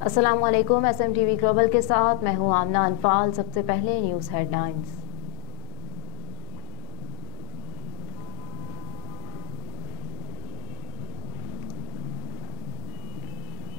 अस्सलाम वालेकुम। SMTV global के साथ मैं हूं आमना अनफाल। सबसे पहले न्यूज़ हेडलाइंस।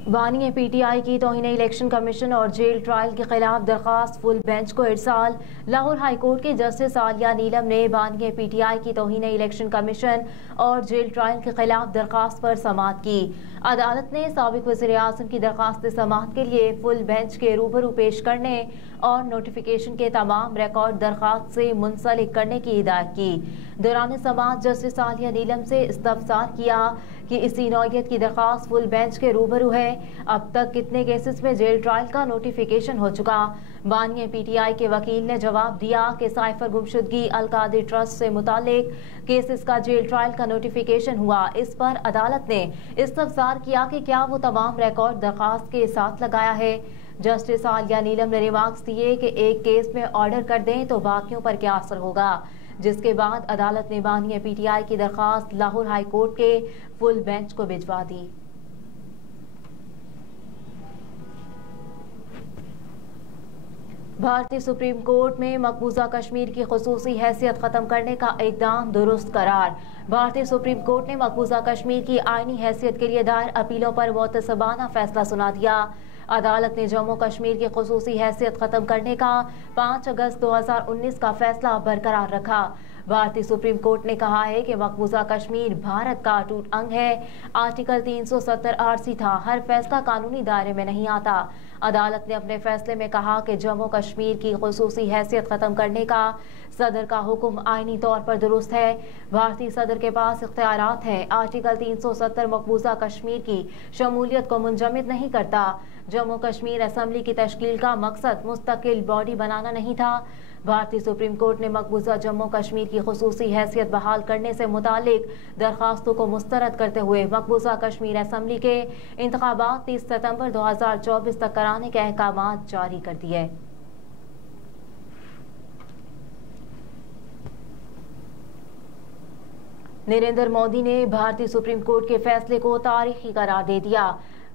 बानी PTI की तौहीन इलेक्शन कमीशन और जेल ट्रायल के खिलाफ दरखास्त फुल बेंच को इरसाल। लाहौर हाई कोर्ट के जस्टिस आलिया नीलम ने बानी PTI की तौहीन इलेक्शन कमीशन और जेल ट्रायल के खिलाफ दरखास्त पर समाअत की। अदालत ने साबिक वज़ीर आज़म की दरखास्त समाअत के लिए फुल बेंच के रूबरू पेश करने और नोटिफिकेशन के तमाम रिकॉर्ड दरखास्त से मुंसलिक करने की हिदायत की। दौरान समाअत जस्टिस आलिया नीलम से इस्तफसार किया कि इसी नौयत की दरखास्त फुल बेंच के रूबरू है। अब तक कितने केसेस में जेल ट्रायल का नोटिफिकेशन हो चुका। बानी PTI के वकील ने जवाब दिया कि साइफर गुमशुदगी अलकादी ट्रस्ट से मुतालिक केसेस का जेल ट्रायल का नोटिफिकेशन हुआ। इस पर अदालत ने इस्तफसार किया कि क्या वो तमाम रिकॉर्ड दरखास्त के साथ लगाया है। जस्टिस आलिया नीलम ने रिमार्क्स दिए कि एक केस में ऑर्डर कर दें तो बाकियों पर क्या असर होगा, जिसके बाद अदालत ने बानी PTI की दरखास्त लाहौर हाई कोर्ट के फुल बेंच को भिजवा दी। भारतीय सुप्रीम कोर्ट में मकबूजा कश्मीर की खुसूसी हैसियत खत्म करने का इक़दाम दुरुस्त करार। भारतीय सुप्रीम कोर्ट ने मकबूजा कश्मीर की आईनी हैसियत के लिए दायर अपीलों पर मुतसबाना फैसला सुना दिया। अदालत ने जम्मू कश्मीर की खुसूसी हैसियत खत्म करने का 5 अगस्त 2019 का फैसला बरकरार रखा। भारतीय सुप्रीम कोर्ट ने कहा है कि मकबूजा कश्मीर भारत का अटूट अंग है। आर्टिकल 370 आरसी था, हर फैसला कानूनी दायरे में नहीं आता। अदालत ने अपने फैसले में कहा कि जम्मू कश्मीर की खुसूसी हैसियत खत्म करने का सदर का हुक्म आईनी तौर पर दुरुस्त है। भारतीय सदर के पास इख्तियारात हैं। आर्टिकल 370 मकबूजा कश्मीर की शमूलियत को मुंजमद नहीं करता। जम्मू कश्मीर असेंबली की तश्कील का मकसद मुस्तकिल बॉडी बनाना नहीं था। भारतीय सुप्रीम कोर्ट ने मकबूजा जम्मू कश्मीर की खुसूसी हैसियत बहाल करने से मुतालिक दरखास्तों को मुस्तरद करते हुए मकबूजा कश्मीर असेंबली के इंतखाबात 30 सितंबर 2024 तक कराने के अहकाम जारी कर दिए। नरेंद्र मोदी ने भारतीय सुप्रीम कोर्ट के फैसले को तारीखी करार दे दिया।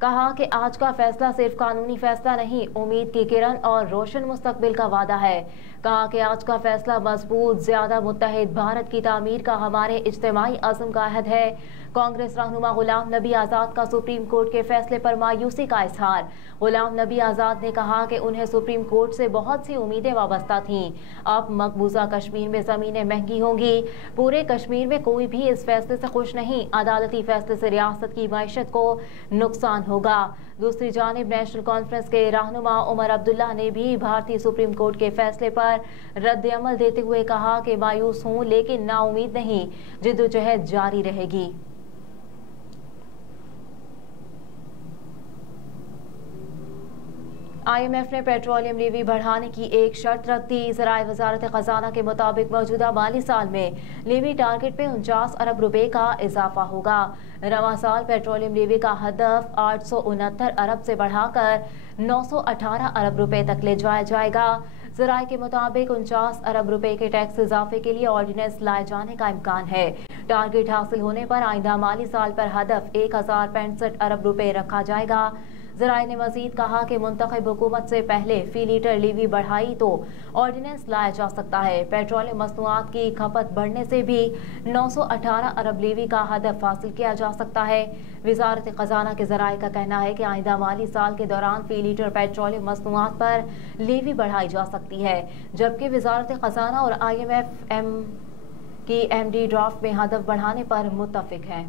कहा कि आज का फैसला सिर्फ कानूनी फैसला नहीं, उम्मीद की किरण और रोशन मुस्तकबिल का वादा है। कहा कि आज का फैसला मजबूत, ज्यादा मुत्तहिद भारत की तामीर का हमारे इज्तिमाई अज़्म का अहद है। कांग्रेस रहनुमा गुलाम नबी आज़ाद का सुप्रीम कोर्ट के फैसले पर मायूसी का इजहार। गुलाम नबी आज़ाद ने कहा कि उन्हें सुप्रीम कोर्ट से बहुत सी उम्मीदें वाबस्ता थीं। अब मकबूजा कश्मीर में ज़मीनें महंगी होंगी। पूरे कश्मीर में कोई भी इस फैसले से खुश नहीं। अदालती फैसले से रियासत की मईशत को नुकसान होगा। दूसरी जानिब नेशनल कॉन्फ्रेंस के रहनुमा उमर अब्दुल्ला ने भी भारतीय सुप्रीम कोर्ट के फैसले पर रद्द अमल देते हुए कहा कि मायूस हूँ लेकिन नाउमीद नहीं, जिद्दोजहद जारी रहेगी। IMF ने पेट्रोलियम लीवी बढ़ाने की एक शर्त रख दी। ज़राए वजारत खजाना के मुताबिक मौजूदा माली साल में लीवी टारगेट पे 49 अरब रुपए का इजाफा होगा। रवां साल पेट्रोलियम लीवी का हदफ 869 अरब से बढ़ाकर 918 अरब रुपए तक ले जाया जाएगा। ज़राए के मुताबिक 49 अरब रुपए के टैक्स इजाफे के लिए ऑर्डिनेंस लाए जाने का इम्कान है। टारगेट हासिल होने पर आइंदा माली साल पर हदफ 1065 अरब रुपए रखा जाएगा। ज़राए ने मजीद कहा कि मुंतखब हुकूमत से पहले फी लीटर लीवी बढ़ाई तो ऑर्डिनेंस लाया जा सकता है। पेट्रोलियम मसनूआत की खपत बढ़ने से भी 918 अरब लीवी का हदफ हासिल किया जा सकता है। वजारत खजाना के ज़राए का कहना है कि आइंदा माली साल के दौरान फी लीटर पेट्रोलियम मसनूआत पर लीवी बढ़ाई जा सकती है, जबकि वजारत खजाना और IMF की MD ड्राफ्ट में हदफ बढ़ाने पर मुत्तफिक है।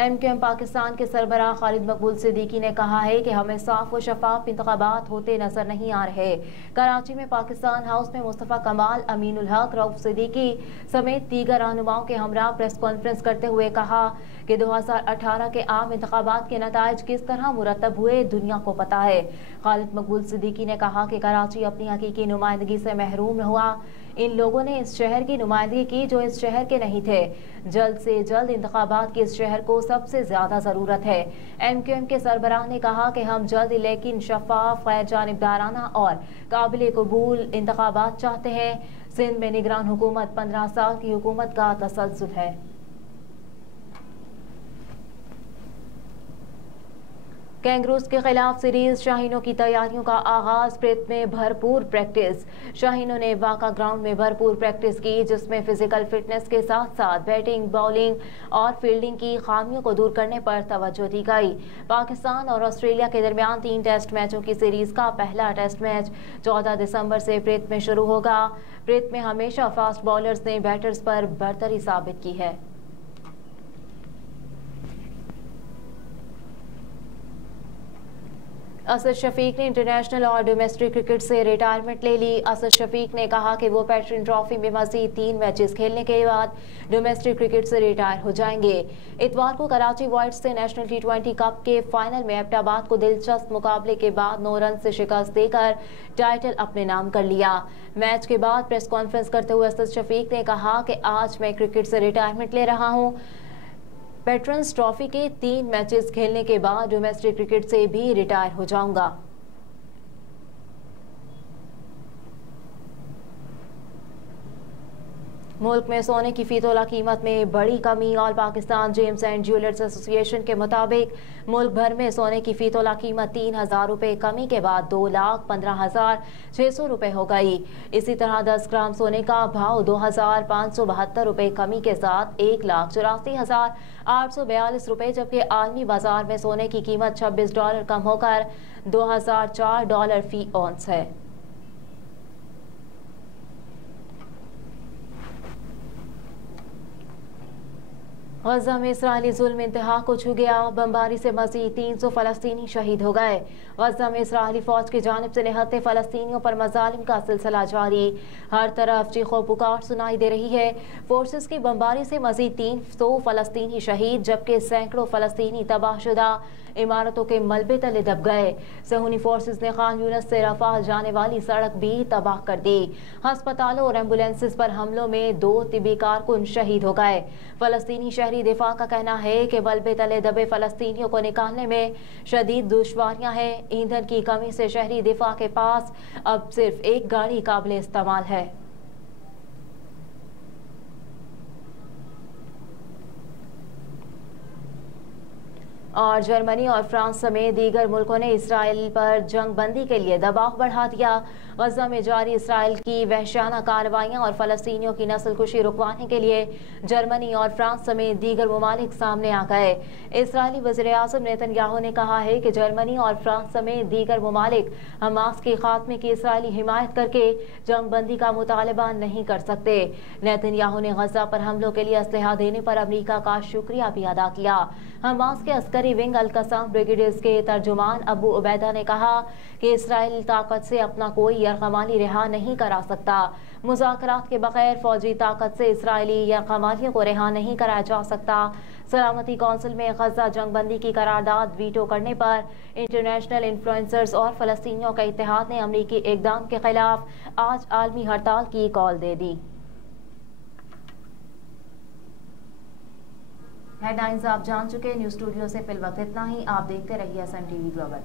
MQM पाकिस्तान के सरबराह खालिद मकबूल सिद्दीकी ने कहा है कि हमें साफ व शफाफ इंतखाबात होते नजर नहीं आ रहे। कराची में पाकिस्तान हाउस में मुस्तफ़ा कमाल, अमीनुल हक, रऊफ सिद्दीकी समेत दीगर रहनुमाओं के हमरा प्रेस कॉन्फ्रेंस करते हुए कहा कि 2018 के आम इंतखाबात के नताइज किस तरह मुरतब हुए दुनिया को पता है। खालिद मकबूल सिद्दीकी ने कहा कि कराची अपनी हकीकी नुमाइंदगी से महरूम हुआ। इन लोगों ने इस शहर की नुमाइंदगी की जो इस शहर के नहीं थे। जल्द से जल्द इंतखाबात की इस शहर को सबसे ज्यादा जरूरत है। MQM के सरबराह ने कहा कि हम जल्द लेकिन शफाफ, गैर जानिबदाराना और काबिल कबूल इंतखाबात चाहते हैं। सिंध में निगरान हुकूमत 15 साल की हुकूमत का तसलसल है। कैंगरूज के खिलाफ सीरीज शाहीनों की तैयारियों का आगाज। प्रेत में भरपूर प्रैक्टिस। शाहीनों ने वाका ग्राउंड में भरपूर प्रैक्टिस की, जिसमें फिजिकल फिटनेस के साथ साथ बैटिंग, बॉलिंग और फील्डिंग की खामियों को दूर करने पर तवज्जो दी गई। पाकिस्तान और ऑस्ट्रेलिया के दरमियान 3 टेस्ट मैचों की सीरीज का पहला टेस्ट मैच 14 दिसंबर से प्रेत में शुरू होगा। प्रेत में हमेशा फास्ट बॉलर्स ने बैटर्स पर बरतरी साबित की है। असद शफीक ने इंटरनेशनल और डोमेस्टिक क्रिकेट से रिटायरमेंट ले ली। असद शफीक ने कहा कि वो पैट्रियन ट्रॉफी में मजीद 3 मैचेस खेलने के बाद डोमेस्टिक क्रिकेट से रिटायर हो जाएंगे। इतवार को कराची वाइट्स से नेशनल T20 कप के फाइनल में एबटाबाद को दिलचस्प मुकाबले के बाद 9 रन से शिकस्त देकर टाइटल अपने नाम कर लिया। मैच के बाद प्रेस कॉन्फ्रेंस करते हुए असद शफीक ने कहा कि आज मैं क्रिकेट से रिटायरमेंट ले रहा हूँ। पैट्रियंस ट्रॉफी के 3 मैचेस खेलने के बाद डोमेस्टिक क्रिकेट से भी रिटायर हो जाऊंगा। मुल्क में सोने की फी तोला कीमत में बड़ी कमी। All Pakistan James and jewellers association के मुताबिक मुल्क भर में सोने की फी तोला कीमत 3000 रुपये कमी के बाद 2,15,600 रुपये हो गई। इसी तरह 10 ग्राम सोने का भाव 2,572 रुपये कमी के साथ 1,84,842 रुपये, जबकि आलमी बाजार में सोने की कीमत $26 कम होकर $2,004 फी औंस है। गजा में इसराइली जुल्म इंतहा को छू गया। बमबारी से मजीद 300 फलस्तीनी शहीद हो गए। गजा में इसराइली फौज की जानिब से निहत्ते फलस्तीनियों पर मजालिम का सिलसिला जारी। हर तरफ चीखों पुकार सुनाई दे रही है। फोर्सेस की बमबारी से मजीद 300 फलस्तीनी शहीद, जबकि सैकड़ों फलस्तीनी तबाहशुदा इमारतों के मलबे तले दब गए। सहूनी फोर्सेस ने खान यूनिस से रफाह जाने वाली सड़क भी तबाह कर दी। अस्पतालों और एम्बुलेंसेस पर हमलों में 2 तिबी कारकुन शहीद हो गए। फलस्तीनी शहरी दिफा का कहना है कि मलबे तले दबे फलस्तीनियों को निकालने में शदीद दुश्वारियां हैं। ईंधन की कमी से शहरी दिफा के पास अब सिर्फ एक गाड़ी काबिल इस्तेमाल है। और जर्मनी और फ्रांस समेत दीगर मुल्कों ने इसराइल पर जंग बंदी के लिए दबाव बढ़ा दिया। गजा में जारी इसराइल की वहशाना कार्रवाइयां और फलस्तीनियों की नस्लकुशी रुकवाने के लिए जर्मनी और फ्रांस समेत दीगर ममालिक सामने आ गए। इसराइली वज़ीर-ए-आज़म नेतन्याहू ने कहा है कि जर्मनी और फ्रांस समेत दीगर ममालिक हमास के खात्मे की इसराइली हिमायत करके जंग बंदी का मुतालबा नहीं कर सकते। नेतन्याहू ने गजा पर हमलों के लिए असलहा देने पर अमरीका का शुक्रिया भी अदा किया। हमास के अस्करी विंग अल-कसाम ब्रिगेड्स के तर्जुमान अबू उबैदा ने कहा कि इसराइल ताकत से अपना कोई यरगमाली रिहा नहीं करा सकता। मुज़ाकरात के बगैर फौजी ताकत से इसराइली यरगमालियों को रिहा नहीं कराया जा सकता। सलामती कौंसिल में गजा जंगबंदी की करारदाद वीटो करने पर इंटरनेशनल इन्फ्लुएंसर्स और फलस्तीनियों के इत्तेहाद ने अमरीकी इक़दाम के खिलाफ आज आलमी हड़ताल की कॉल दे दी। हेडलाइंस आप जान चुके। न्यूज़ स्टूडियो से फिलवक्त इतना ही। आप देखते रहिए SMTV ग्लोबल।